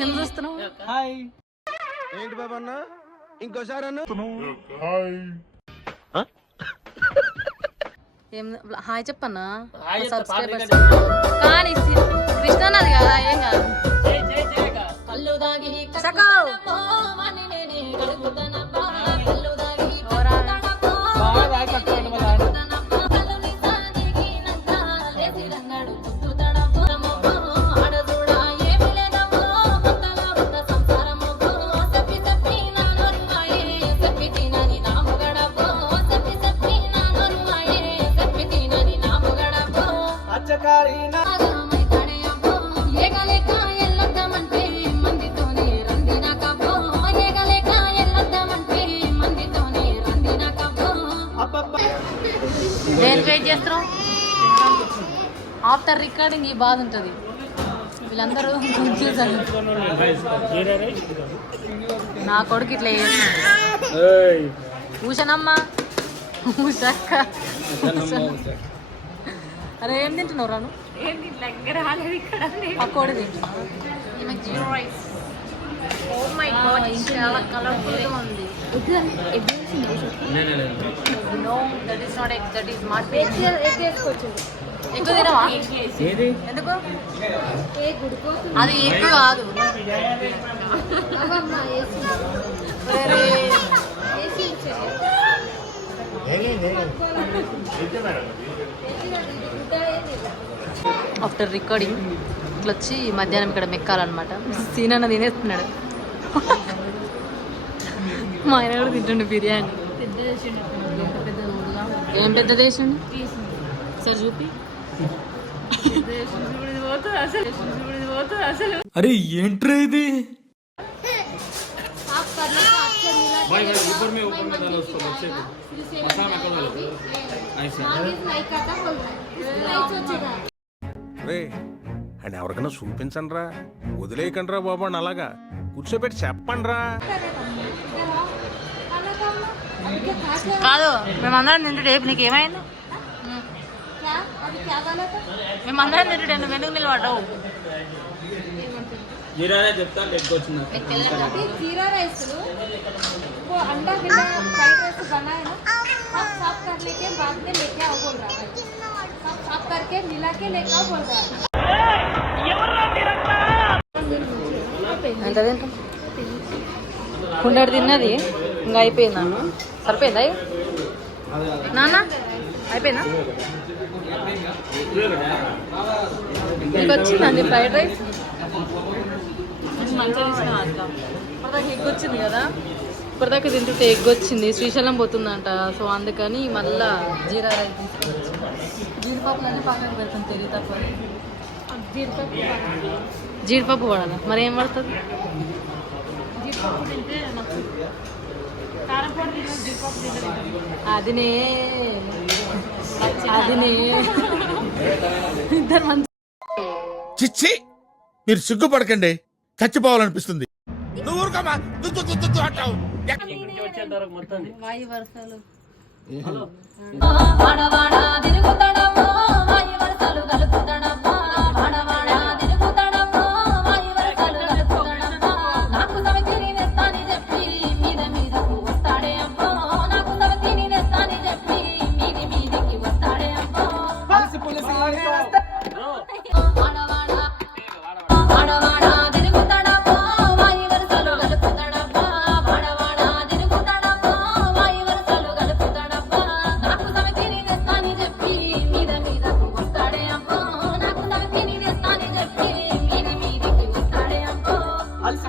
ఏం చూస్తున్నావు? హాయ్ ఏంటి బాబా అన్న ఇంకోసారి అన్న హాయ్ ఏం హాయ్ చెప్పన్నా సబ్స్క్రైబర్స్ కానీ కృష్ణ అన్నది కదా ఏం కాదు దేని వెయిట్ చేస్తున్నాం? ఆఫ్టర్ రికార్డింగ్ ఈ బాధ ఉంటుంది. వీళ్ళందరూ చూసాను నా కొడుకు ఇట్లా ఊషనమ్మా ఊషక్క అరే ఏం తింటున్నావు రాను? పక్కోడి తింటున్నావు? చాలా కలర్ఫుల్గా ఉంది. ఎక్కువ తినవా? ఎందుకు? అది ఎక్కువ కాదు. ఆఫ్టర్ రికార్డింగ్ ఇట్లా వచ్చి మధ్యాహ్నం ఇక్కడ మెక్కాలన్నమాట. సీనన్న తినేస్తున్నాడు. మా ఆయన కూడా తింటుండే బిర్యానీ. ఏం పెద్ద దేశం సార్ చూపి. అరే ఏంట్రా ఇది? అండ్ ఎవరికైనా చూపించండి రా, వదిలేయకండి రా బాబు అని అలాగా కూర్చోబెట్టి చెప్పండి రా. కాదు మేమందరం తింటుండే. రేపు నీకు ఏమైంది? మేమందరం తింటుండే, నువ్వు ఎందుకు నిలబడ్డావు? జీరా రైస్ చెప్తాను ఎట్టుకొచ్చింది. जीरा राइस वो अंडा बिना फ्राइड राइस बनाए ना, सब साफ करने के बाद में लेके आओ बोल रहा है. सब साफ करके मिला के लेके आओ बोल रहा है. ఎంత తింటాం? కుండడు తిన్నది ఇంకా అయిపోయిందా? సరిపోయిందా నాన్న? అయిపోయిందా? మీకు వచ్చిందండి ఫ్రైడ్ రైస్? మంచిగా తీసుకున్నా అట్లా. ఇప్పటిదాకా ఎగ్ వచ్చింది కదా, ఇప్పటిదాకా తింటుంటే ఎగ్ వచ్చింది. శ్రీశైలం పోతుందంట, సో అందుకని మళ్ళా జీరా రైస్ తీసుకొచ్చి జీడిపప్పులన్నీ పక్కన పెడతాం. తెలివి తప్ప జీడిపప్పు పడాలా? మరి ఏం పడుతుంది? జీడిపప్పు తింటే నాకు కారంపొడి జీడిపప్పు తింటే అదినే ఇద్దరు మంచి. చిచ్చి మీరు సిగ్గుపడకండి, చచ్చిపోవాలనిపిస్తుంది. వాయు వరుసలు అలసి